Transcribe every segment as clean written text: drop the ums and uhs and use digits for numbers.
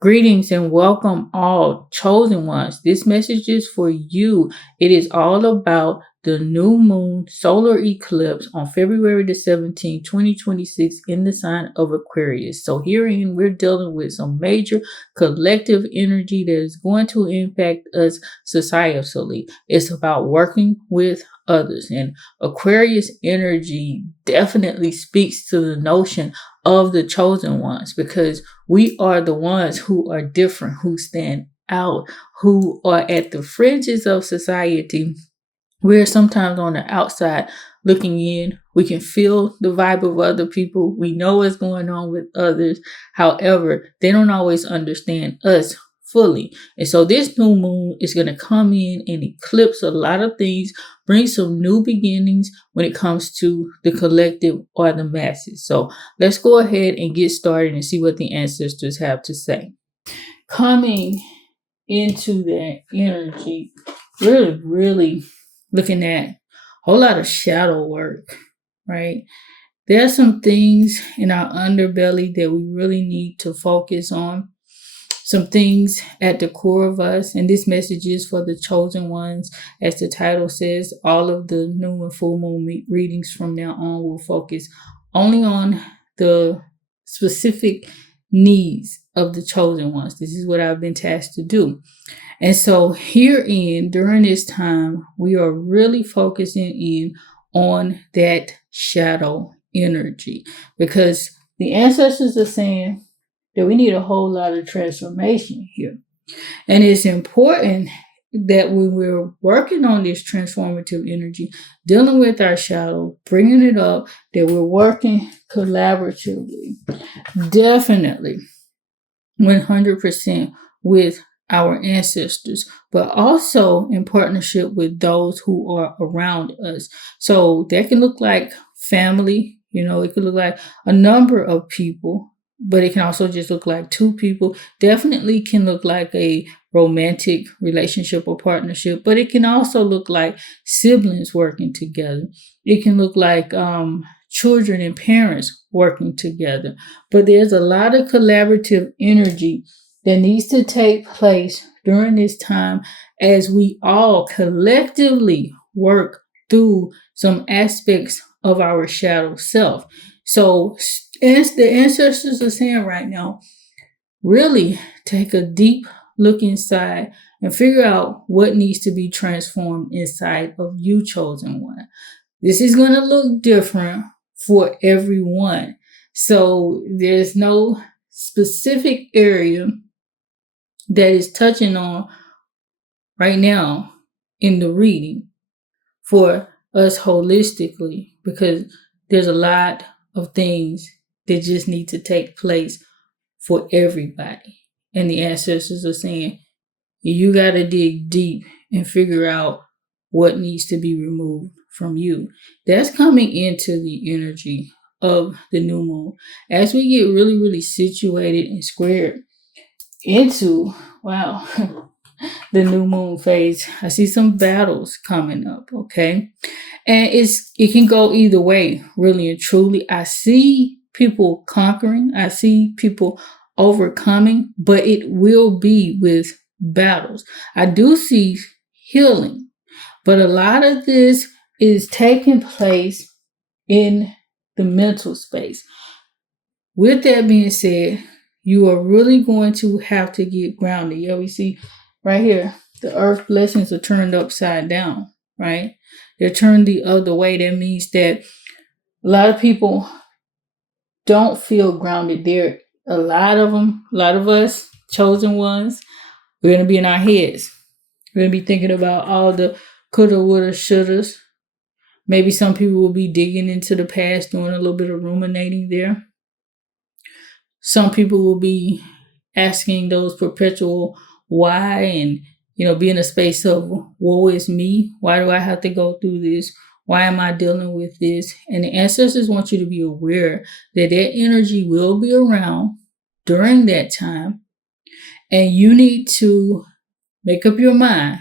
Greetings and welcome all chosen ones. This message is for you. It is all about the new moon solar eclipse on February the 17th, 2026 in the sign of Aquarius. So herein we're dealing with some major collective energy that is going to impact us societally. It's about working with others, and Aquarius energy definitely speaks to the notion of the chosen ones, because we are the ones who are different, who stand out, who are at the fringes of society. We're sometimes on the outside looking in. We can feel the vibe of other people. We know what's going on with others. However, they don't always understand us fully. And so this new moon is going to come in and eclipse a lot of things, bring some new beginnings when it comes to the collective or the masses. So let's go ahead and get started and see what the ancestors have to say. Coming into that energy, really looking at a whole lot of shadow work, right? There are some things in our underbelly that we really need to focus on. Some things at the core of us, and this message is for the chosen ones. As the title says, all of the new and full moon readings from now on will focus only on the specific needs of the chosen ones. This is what I've been tasked to do. And so herein, during this time, we are really focusing in on that shadow energy, because the ancestors are saying that we need a whole lot of transformation here. And it's important that when we're working on this transformative energy, dealing with our shadow, bringing it up, that we're working collaboratively, definitely 100% with our ancestors, but also in partnership with those who are around us. So that can look like family, it could look like a number of people, but it can also just look like two people. Definitely can look like a romantic relationship or partnership, but it can also look like siblings working together. It can look like children and parents working together. But there's a lot of collaborative energy that needs to take place during this time as we all collectively work through some aspects of our shadow self. So as the ancestors are saying right now, really take a deep look inside and figure out what needs to be transformed inside of you, chosen one. This is going to look different for everyone. So there's no specific area that is touching on right now in the reading for us holistically, because there's a lot of things that just need to take place for everybody. And the ancestors are saying, you got to dig deep and figure out what needs to be removed from you. That's coming into the energy of the new moon. As we get really situated and squared into, the new moon phase, I see some battles coming up, okay? And it can go either way, really and truly. I see people conquering, I see people overcoming, but it will be with battles. I do see healing, but a lot of this is taking place in the mental space. With that being said, you are really going to have to get grounded. Yeah, we see right here, the earth blessings are turned upside down, right? They're turned the other way. That means that a lot of people don't feel grounded. There, a lot of us, chosen ones, we're going to be in our heads. We're going to be thinking about all the coulda, woulda, shouldas. Maybe some people will be digging into the past, doing a little bit of ruminating there. Some people will be asking those perpetual why, and be in a space of woe is me. Why do I have to go through this? Why am I dealing with this? And the ancestors want you to be aware that that energy will be around during that time, and you need to make up your mind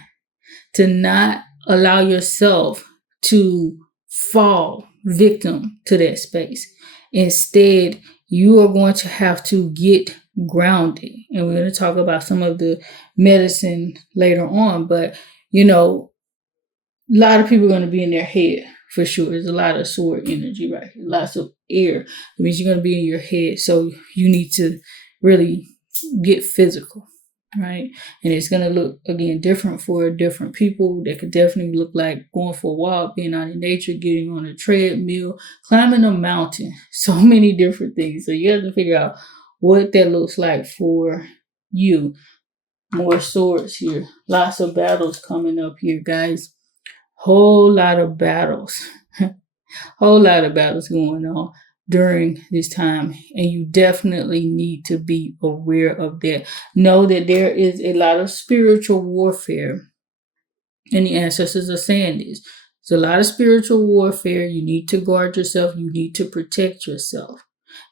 to not allow yourself to fall victim to that space. Instead, you are going to have to get grounded. And we're going to talk about some of the medicine later on. But, you know, a lot of people are going to be in their head for sure. There's a lot of sword energy right here, lots of air. It means you're going to be in your head. So you need to really get physical, right? And it's going to look, again, different for different people. That could definitely look like going for a walk, being out in nature, getting on a treadmill, climbing a mountain, so many different things. So you have to figure out what that looks like for you. More swords here. Lots of battles coming up here, guys. Whole lot of battles. Whole lot of battles going on during this time, and you definitely need to be aware of that. Know that there is a lot of spiritual warfare, and the ancestors are saying this. There's a lot of spiritual warfare. You need to guard yourself. You need to protect yourself.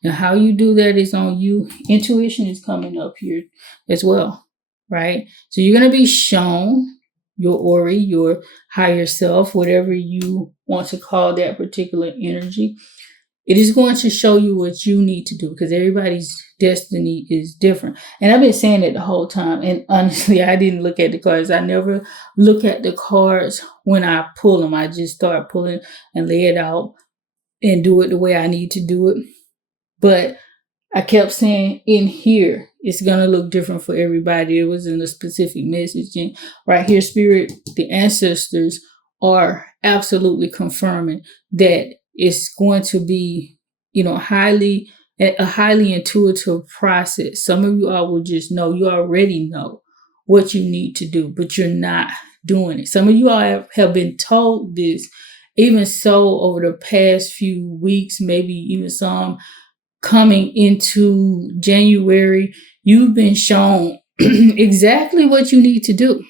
And how you do that is on you. Intuition is coming up here as well, right? So you're going to be shown your Ori, your higher self, whatever you want to call that particular energy. It is going to show you what you need to do, because everybody's destiny is different. And I've been saying it the whole time. And honestly, I didn't look at the cards. I never look at the cards when I pull them. I just start pulling and lay it out and do it the way I need to do it. But I kept saying in here, it's going to look different for everybody. It wasn't a specific message. And right here, Spirit, the ancestors are absolutely confirming that it's going to be, a highly intuitive process. Some of you all will just know, you already know what you need to do, but you're not doing it. Some of you all have been told this, even so over the past few weeks, maybe even some coming into January. You've been shown exactly what you need to do.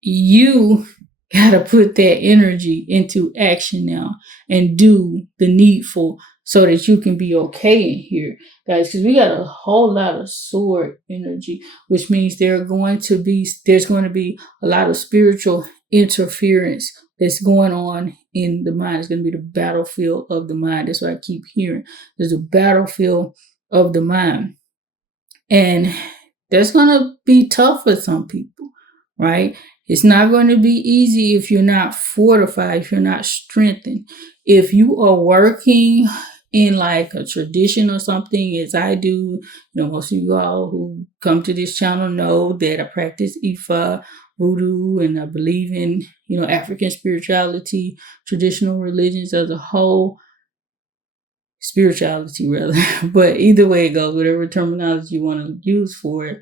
You got to put that energy into action now and do the needful so that you can be okay in here, guys, because we got a whole lot of sword energy, which means there's going to be a lot of spiritual interference that's going on in the mind. It's going to be the battlefield of the mind. That's what I keep hearing. There's a battlefield of the mind. And that's going to be tough for some people, right? It's not going to be easy if you're not fortified, if you're not strengthened. If you are working in like a tradition or something, as I do, most of you all who come to this channel know that I practice Ifa, Voodoo, and I believe in, African spirituality, traditional religions as a whole, spirituality rather. But either way it goes, whatever terminology you want to use for it,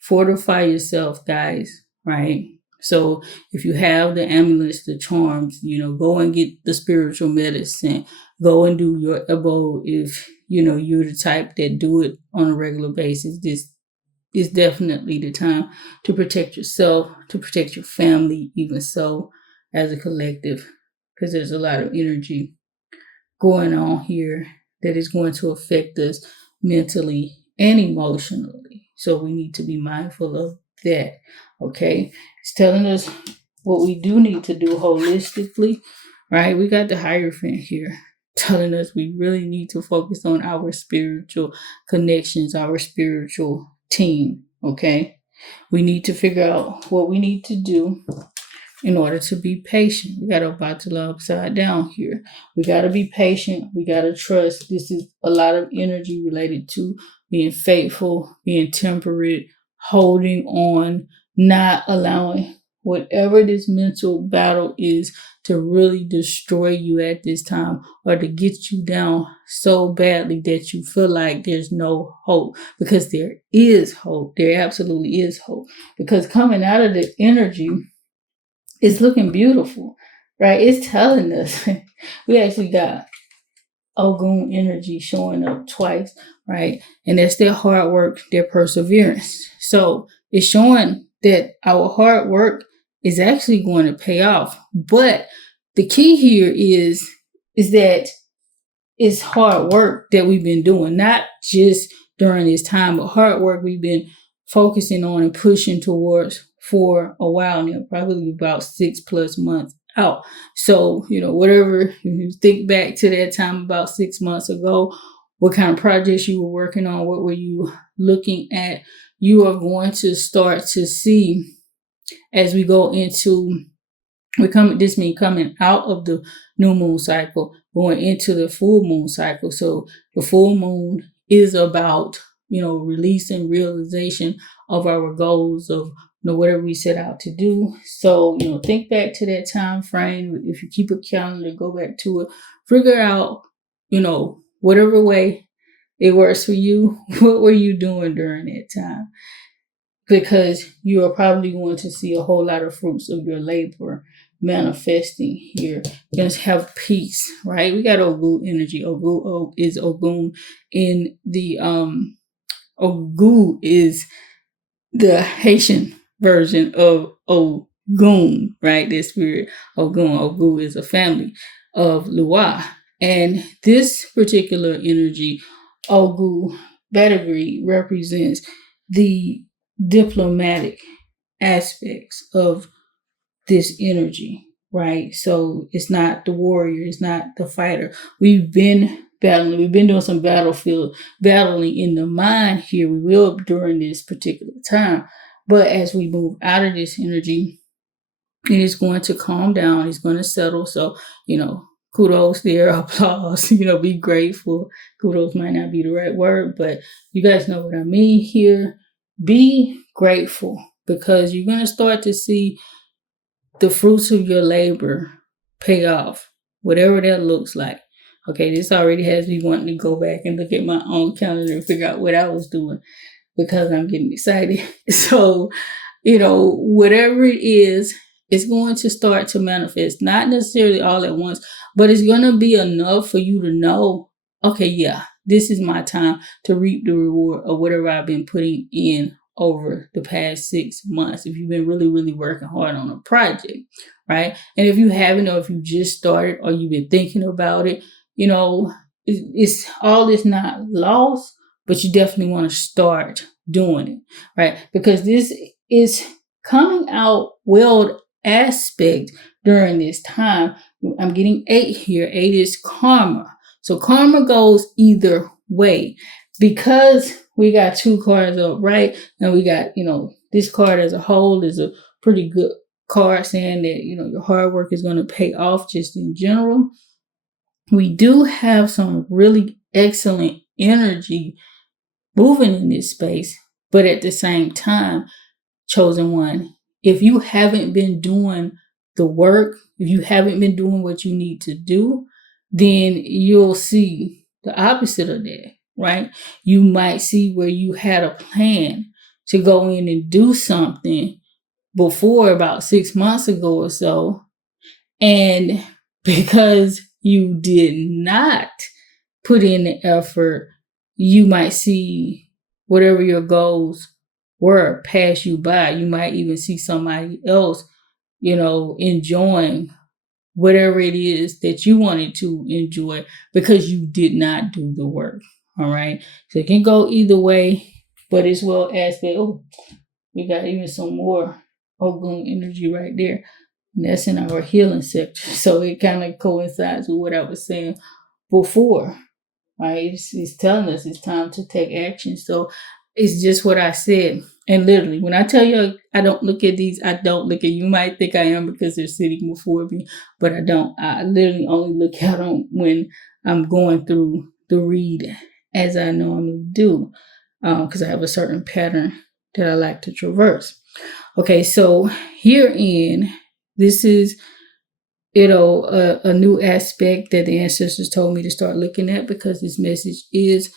fortify yourself, guys, right? So if you have the amulets, the charms, go and get the spiritual medicine. Go and do your abode if, you're the type that do it on a regular basis. This is definitely the time to protect yourself, to protect your family, even so, as a collective, because there's a lot of energy going on here that is going to affect us mentally and emotionally. So we need to be mindful of that, okay? It's telling us what we do need to do holistically, right? We got the Hierophant here telling us we really need to focus on our spiritual connections, our spiritual team, okay? We need to figure out what we need to do in order to be patient. We got to Obatala upside down here. We got to be patient. We got to trust. This is a lot of energy related to being faithful, being temperate, holding on, not allowing whatever this mental battle is to really destroy you at this time, or to get you down so badly that you feel like there's no hope, because there is hope. There absolutely is hope, because coming out of the energy, it's looking beautiful, right? It's telling us. We actually got Ogun energy showing up twice, right? And that's their hard work, their perseverance. So it's showing that our hard work is actually going to pay off. But the key here is that it's hard work that we've been doing, not just during this time, but hard work we've been focusing on and pushing towards for a while now, probably about 6+ months out. So, whatever, if you think back to that time about 6 months ago, what kind of projects you were working on, what were you looking at, you are going to start to see as we go into this means coming out of the new moon cycle, going into the full moon cycle. So the full moon is about, releasing realization of our goals of whatever we set out to do. So, think back to that time frame. If you keep a calendar, go back to it, figure out, whatever way it works for you, what were you doing during that time? Because you are probably going to see a whole lot of fruits of your labor manifesting here. You're going to have peace, right? We got Ogun energy. Ogun is Ogun in the Ogun is the Haitian version of Ogun, right? The spirit Ogun. Ogun is a family of Lua. And this particular energy, Ogun Batagri, represents the diplomatic aspects of this energy, right? So it's not the warrior, it's not the fighter. We've been battling, we've been doing some battling in the mind here. We will during this particular time. But as we move out of this energy, it is going to calm down, it's going to settle. So, kudos there, applause, be grateful. Kudos might not be the right word, but you guys know what I mean here. Be grateful, because you're going to start to see the fruits of your labor pay off, whatever that looks like. Okay, this already has me wanting to go back and look at my own calendar and figure out what I was doing, because I'm getting excited. So, whatever it is, it's going to start to manifest, not necessarily all at once, but it's going to be enough for you to know, okay, yeah, this is my time to reap the reward of whatever I've been putting in over the past 6 months. If you've been really, really working hard on a project, right? And if you haven't, or if you just started, or you've been thinking about it, it's all is not lost, but you definitely want to start doing it, right? Because this is coming out well aspect during this time. I'm getting 8 here. 8 is karma. So karma goes either way, because we got 2 cards up, right? And we got, this card as a whole is a pretty good card, saying that, your hard work is going to pay off just in general. We do have some really excellent energy moving in this space, but at the same time, chosen one, if you haven't been doing the work, if you haven't been doing what you need to do, then you'll see the opposite of that, right? You might see where you had a plan to go in and do something before, about 6 months ago or so, and because you did not put in the effort, you might see whatever your goals were pass you by. You might even see somebody else, enjoying whatever it is that you wanted to enjoy, because you did not do the work. All right. So it can go either way, but as well as that, we got even some more Ogun energy right there. And that's in our healing sector. So it kind of coincides with what I was saying before, right? It's telling us it's time to take action. So it's just what I said. And literally, when I tell you I don't look at these, I don't look at, you might think I am because they're sitting before me, but I don't. I literally only look at them when I'm going through the read, as I normally do, because I have a certain pattern that I like to traverse. Okay, so herein, this is, a new aspect that the ancestors told me to start looking at, because this message is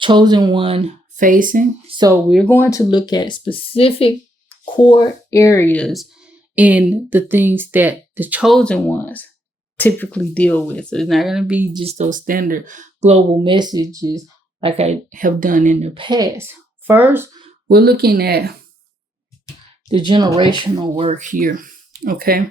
chosen one facing. So we're going to look at specific core areas in the things that the chosen ones typically deal with. So it's not going to be just those standard global messages like I have done in the past. First, we're looking at the generational work here. Okay.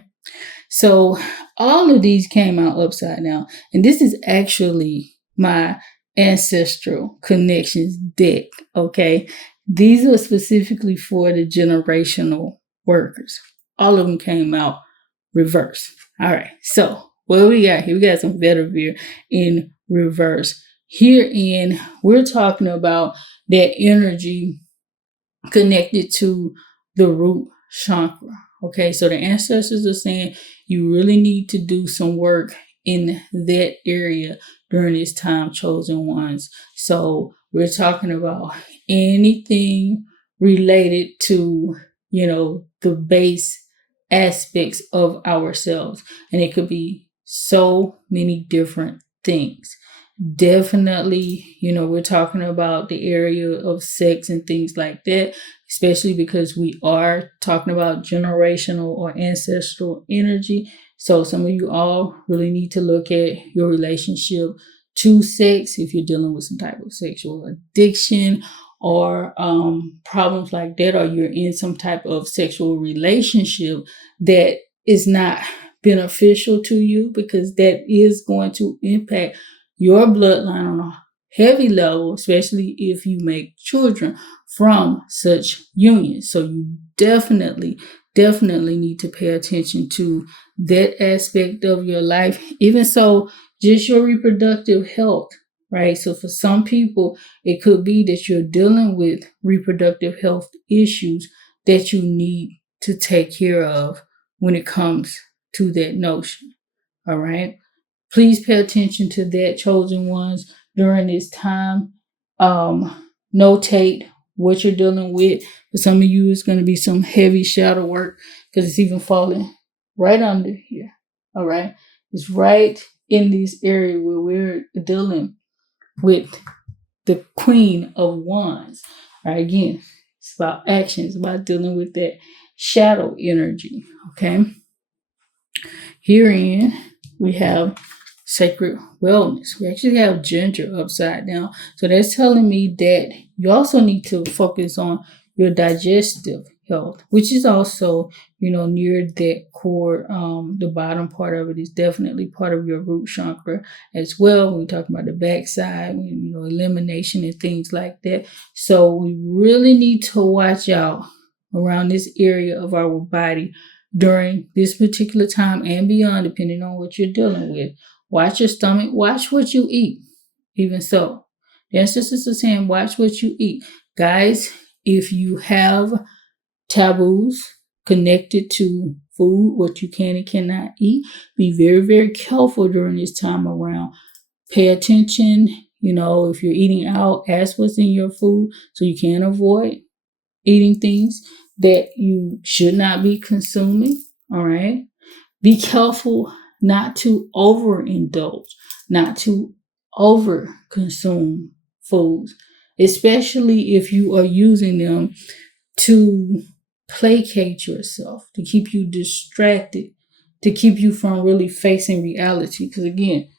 So all of these came out upside down. And this is actually my Ancestral Connections deck. Okay. These are specifically for the generational workers. All of them came out reverse. All right. So what we got here? We got some Vedavir in reverse. Herein, we're talking about that energy connected to the root chakra. Okay, so the ancestors are saying you really need to do some work in that area during this time, chosen ones. So we're talking about anything related to, the base aspects of ourselves. And it could be so many different things. Definitely, we're talking about the area of sex and things like that, especially because we are talking about generational or ancestral energy. So some of you all really need to look at your relationship to sex if you're dealing with some type of sexual addiction or problems like that, or you're in some type of sexual relationship that is not beneficial to you, because that is going to impact your bloodline on a heavy level, especially if you make children from such unions. So you definitely need to pay attention to that aspect of your life. Even so, just your reproductive health, right? So for some people, it could be that you're dealing with reproductive health issues that you need to take care of when it comes to that notion. All right. Please pay attention to that, chosen ones, during this time. Notate what you're dealing with. For some of you, it's going to be some heavy shadow work because it's even falling right under here. All right. It's right in this area where we're dealing with the Queen of Wands. All right. Again, it's about action. It's about dealing with that shadow energy. Okay. Herein, we have sacred wellness. We actually have ginger upside down. So that's telling me that you also need to focus on your digestive health, which is also, near that core. The bottom part of it is definitely part of your root chakra as well. When we're talking about the backside, elimination and things like that. So we really need to watch out around this area of our body during this particular time and beyond, depending on what you're dealing with. Watch your stomach. Watch what you eat. Even so, the ancestors are saying, watch what you eat. Guys, if you have taboos connected to food, what you can and cannot eat, be very, very careful during this time around. Pay attention. If you're eating out, ask what's in your food so you can avoid eating things that you should not be consuming. All right. Be careful not to overindulge, not to over consume foods, especially if you are using them to placate yourself, to keep you distracted, to keep you from really facing reality. Because again,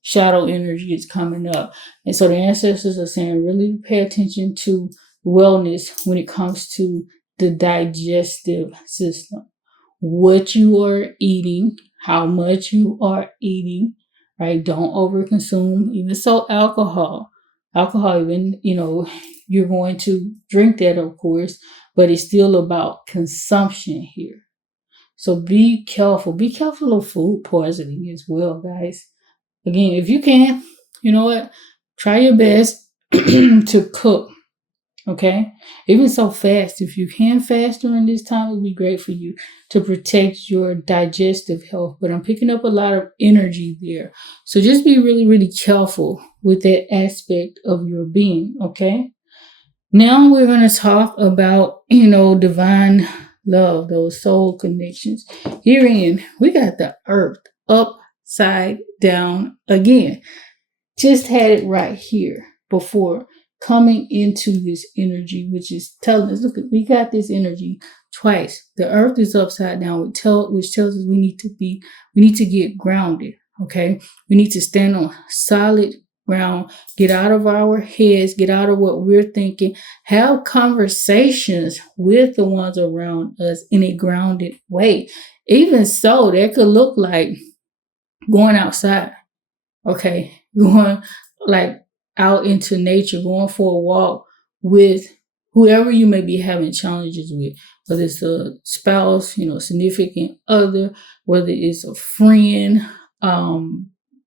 shadow energy is coming up. And so the ancestors are saying really pay attention to wellness when it comes to the digestive system. What you are eating, how much you are eating, right? Don't overconsume. Even so, alcohol, even, you're going to drink that, of course, but it's still about consumption here. So be careful. Be careful of food poisoning as well, guys. Again, if you can, you know what? Try your best to cook. Okay? Even so, fast. If you can fast during this time, it would be great for you to protect your digestive health. But I'm picking up a lot of energy there. So just be really, really careful with that aspect of your being. Okay? Now we're going to talk about, divine love, those soul connections. Herein, we got the earth upside down again. Just had it right here before coming into this energy, which is telling us, look, we got this energy twice. The earth is upside down, which tells us we need to get grounded. Okay. We need to stand on solid ground, get out of our heads, get out of what we're thinking, have conversations with the ones around us in a grounded way. Even so, that could look like going outside. Okay. Going like out into nature, going for a walk with whoever you may be having challenges with, whether it's a spouse, significant other, whether it's a friend,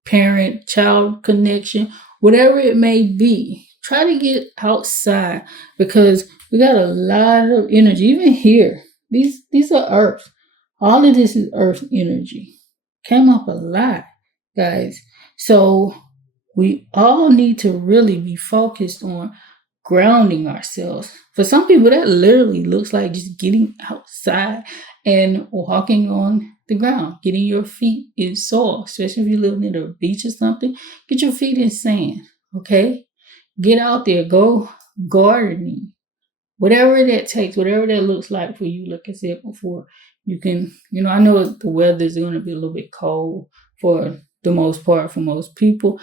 parent, child connection, whatever it may be. Try to get outside because we got a lot of energy. Even here, these are earth. All of this is earth energy. Came up a lot, guys. So we all need to really be focused on grounding ourselves. For some people, that literally looks like just getting outside and walking on the ground, getting your feet in soil, especially if you live near the beach or something. Get your feet in sand, okay? Get out there, go gardening, whatever that takes, whatever that looks like for you. Like I said before, you can, I know the weather is going to be a little bit cold for the most part for most people.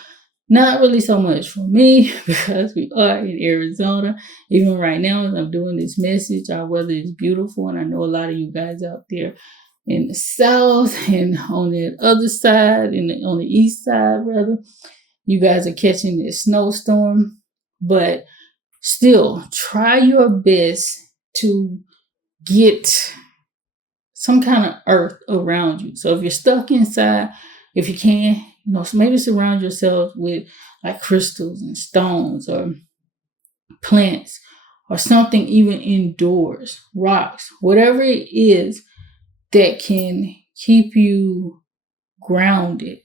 Not really so much for me because we are in Arizona. Even right now, as I'm doing this message, our weather is beautiful. And I know a lot of you guys out there in the south and on the other side, on the east side, rather, you guys are catching this snowstorm. But still, try your best to get some kind of earth around you. So if you're stuck inside, if you can, so maybe surround yourself with like crystals and stones or plants or something even indoors, rocks, whatever it is that can keep you grounded,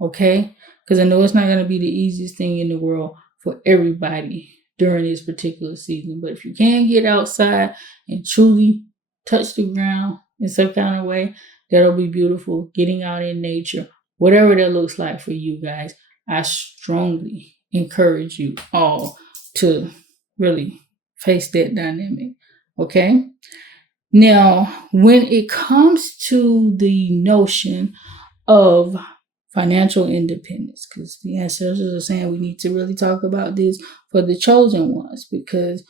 okay? Because I know it's not going to be the easiest thing in the world for everybody during this particular season. But if you can get outside and truly touch the ground in some kind of way, that'll be beautiful. Getting out in nature, whatever that looks like for you guys, I strongly encourage you all to really face that dynamic, okay? Now, when it comes to the notion of financial independence, because the ancestors are saying we need to really talk about this for the chosen ones, because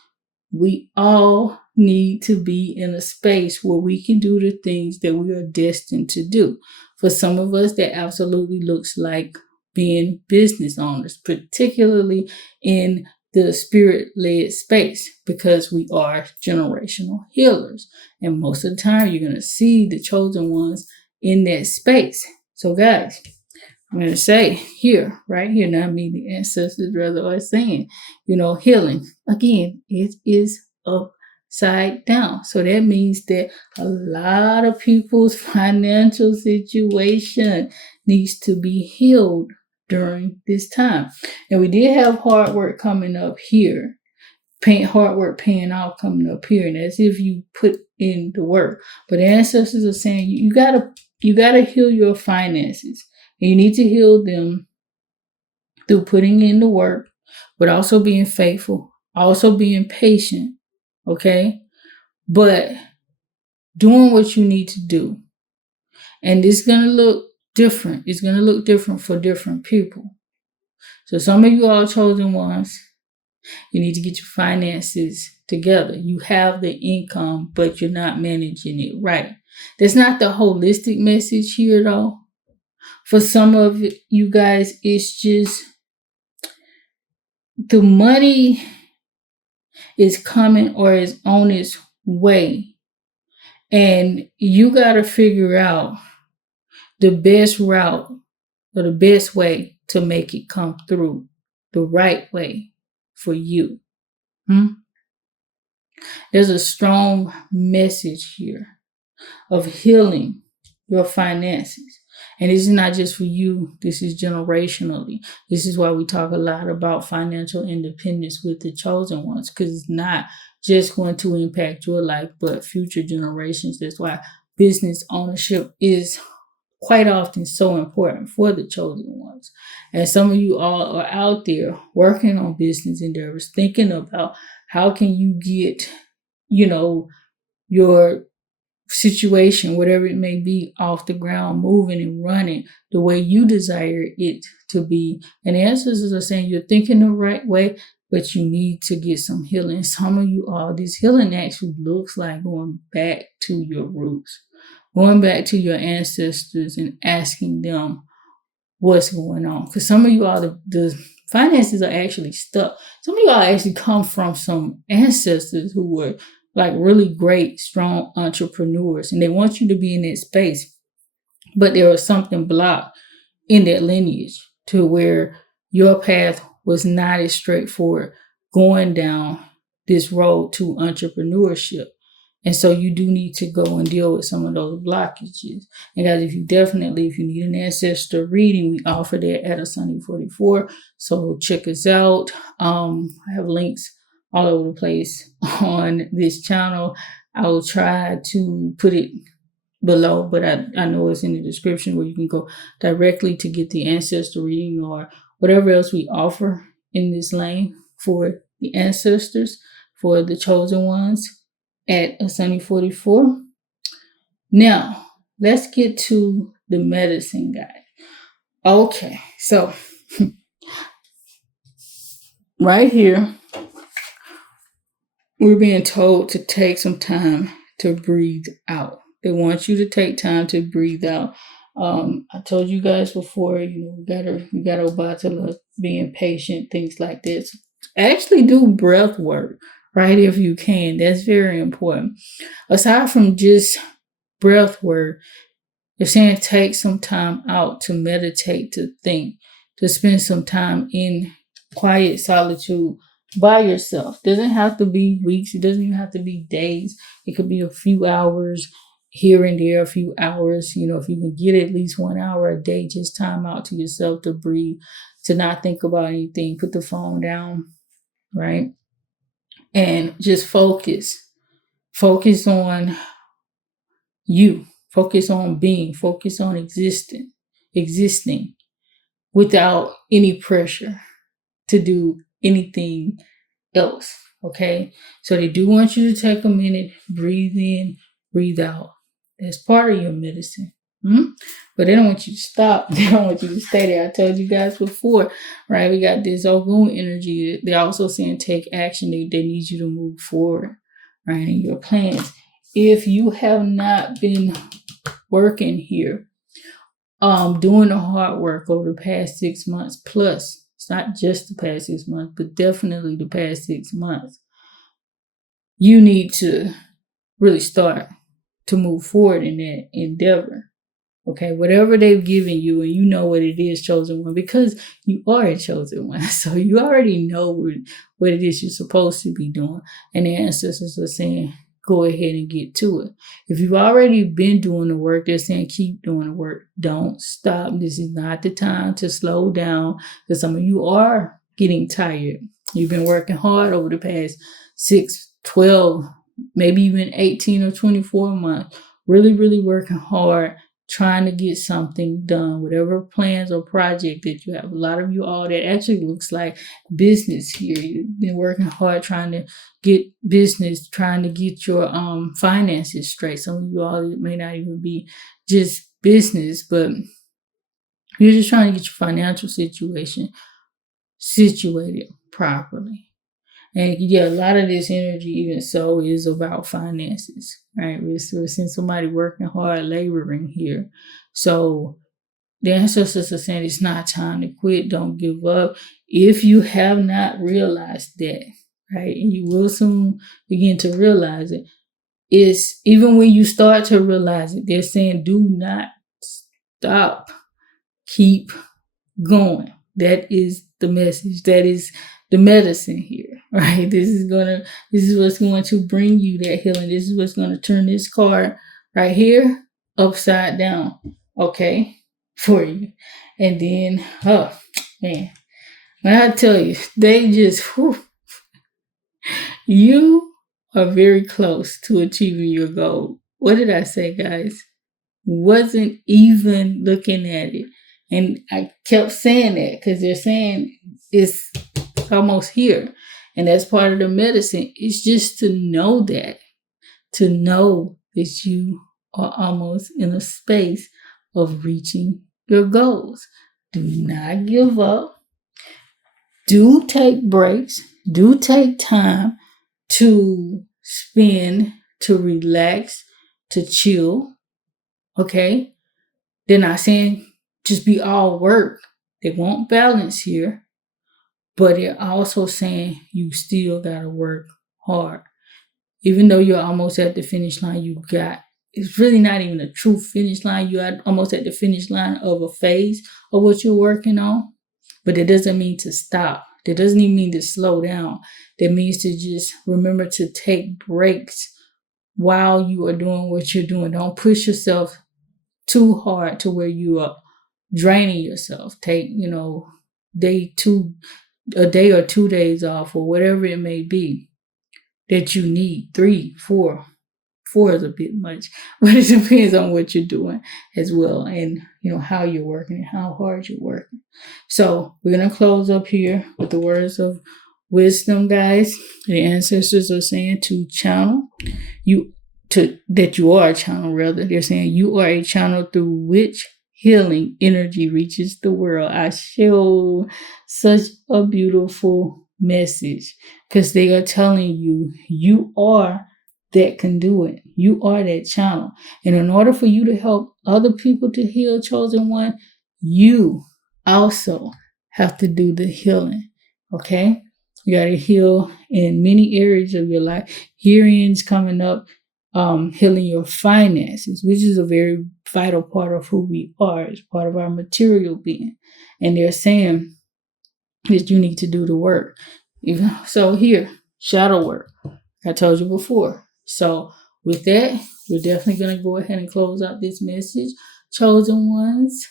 we all need to be in a space where we can do the things that we are destined to do. For some of us, that absolutely looks like being business owners, particularly in the spirit-led space, because we are generational healers. And most of the time, you're going to see the chosen ones in that space. So guys, I'm going to say here, right here, not me, the ancestors rather are saying, healing. Again, it is upside down. So that means that a lot of people's financial situation needs to be healed during this time. And we did have hard work coming up here. Hard work paying off coming up here. And as if you put in the work. But the ancestors are saying you gotta heal your finances. And you need to heal them through putting in the work, but also being faithful, also being patient, okay? But doing what you need to do. And it's going to look different. It's going to look different for different people. So some of you all chosen ones, you need to get your finances together. You have the income, but you're not managing it right. That's not the holistic message here, though. For some of you guys, it's just the money is coming or is on its way. And you got to figure out the best route or the best way to make it come through the right way for you. There's a strong message here of healing your finances. And this is not just for you. This is generationally. This is why we talk a lot about financial independence with the chosen ones, because it's not just going to impact your life, but future generations. That's why business ownership is quite often so important for the chosen ones. And some of you all are out there working on business endeavors, thinking about how can you get, your situation, whatever it may be, off the ground, moving and running the way you desire it to be. And the ancestors are saying you're thinking the right way, but you need to get some healing. Some of you all, this healing actually looks like going back to your roots, going back to your ancestors and asking them what's going on. Because some of you all, the finances are actually stuck. Some of you all actually come from some ancestors who were like really great, strong entrepreneurs, and they want you to be in that space. But there was something blocked in that lineage to where your path was not as straightforward going down this road to entrepreneurship. And so you do need to go and deal with some of those blockages. And guys, if you need an ancestor reading, we offer that at a Sunny 44. So check us out. I have links all over the place on this channel. I will try to put it below, but I know it's in the description where you can go directly to get the ancestor reading or whatever else we offer in this lane for the ancestors, for the chosen ones at a Sunny 44. Now, let's get to the medicine guide. Okay, so right here, we're being told to take some time to breathe out. They want you to take time to breathe out. I told you guys before, we gotta battle being patient, things like this. Actually do breath work, right? If you can, that's very important. Aside from just breath work, they're saying take some time out to meditate, to think, to spend some time in quiet solitude by yourself. It doesn't have to be weeks. It doesn't even have to be days. It could be a few hours here and there, a few hours. If you can get at least 1 hour a day, just time out to yourself to breathe, to not think about anything. Put the phone down, right? And just focus. Focus on you. Focus on being. Focus on existing without any pressure to do anything else. Okay? So they do want you to take a minute, breathe in, breathe out. That's part of your medicine. But they don't want you to stop. They don't want you to stay there. I told you guys before, right? We got this Ogun energy. They're also saying take action. They need you to move forward, right, in your plans. If you have not been working here, doing the hard work over the past 6 months plus, it's not just the past 6 months, but definitely the past 6 months, you need to really start to move forward in that endeavor. Okay, whatever they've given you, and you know what it is, chosen one, because you are a chosen one. So you already know what it is you're supposed to be doing. And the ancestors are saying, go ahead and get to it. If you've already been doing the work, they're saying keep doing the work. Don't stop. This is not the time to slow down, because some of you are getting tired. You've been working hard over the past 6, 12, maybe even 18 or 24 months. Really, really working hard, trying to get something done, whatever plans or project that you have. A lot of you all, that actually looks like business here. You've been working hard trying to get business, trying to get your finances straight. Some of you all, it may not even be just business, but you're just trying to get your financial situation situated properly. And yeah, a lot of this energy, even so, is about finances, right? We're seeing somebody working hard, laboring here. So the ancestors are saying it's not time to quit. Don't give up. If you have not realized that, right, and you will soon begin to realize it, it's even when you start to realize it, they're saying do not stop. Keep going. That is the message. That is the medicine here, right? This is what's going to bring you that healing. This is what's going to turn this card right here upside down, okay, for you. And then, oh man, when I tell you, they just, you are very close to achieving your goal. What did I say, guys? Wasn't even looking at it. And I kept saying that because they're saying it's almost here. And that's part of the medicine. It's just to know that you are almost in a space of reaching your goals. Do not give up. Do take breaks. Do take time to spend, to relax, to chill. Okay? They're not saying just be all work. They want balance here. But they're also saying you still gotta work hard. Even though you're almost at the finish line, it's really not even a true finish line. You're almost at the finish line of a phase of what you're working on. But it doesn't mean to stop. That doesn't even mean to slow down. That means to just remember to take breaks while you are doing what you're doing. Don't push yourself too hard to where you are draining yourself. Take, a day or 2 days off or whatever it may be that you need. 3, 4. 4 is a bit much, but it depends on what you're doing as well, and how you're working and how hard you're working. So we're gonna close up here with the words of wisdom, guys. The ancestors are saying to channel that you are a channel. Rather, they're saying you are a channel through which healing energy reaches the world. I show such a beautiful message because they are telling you are that conduit. You are that channel. And in order for you to help other people to heal, chosen one, you also have to do the healing. Okay? You got to heal in many areas of your life. Hearing's coming up, healing your finances, which is a very vital part of who we are. It's part of our material being. And they're saying that you need to do the work. So here, shadow work. I told you before. So with that, we're definitely going to go ahead and close out this message. Chosen ones,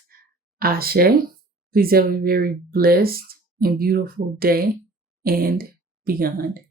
Ashe. Please have a very blessed and beautiful day and beyond.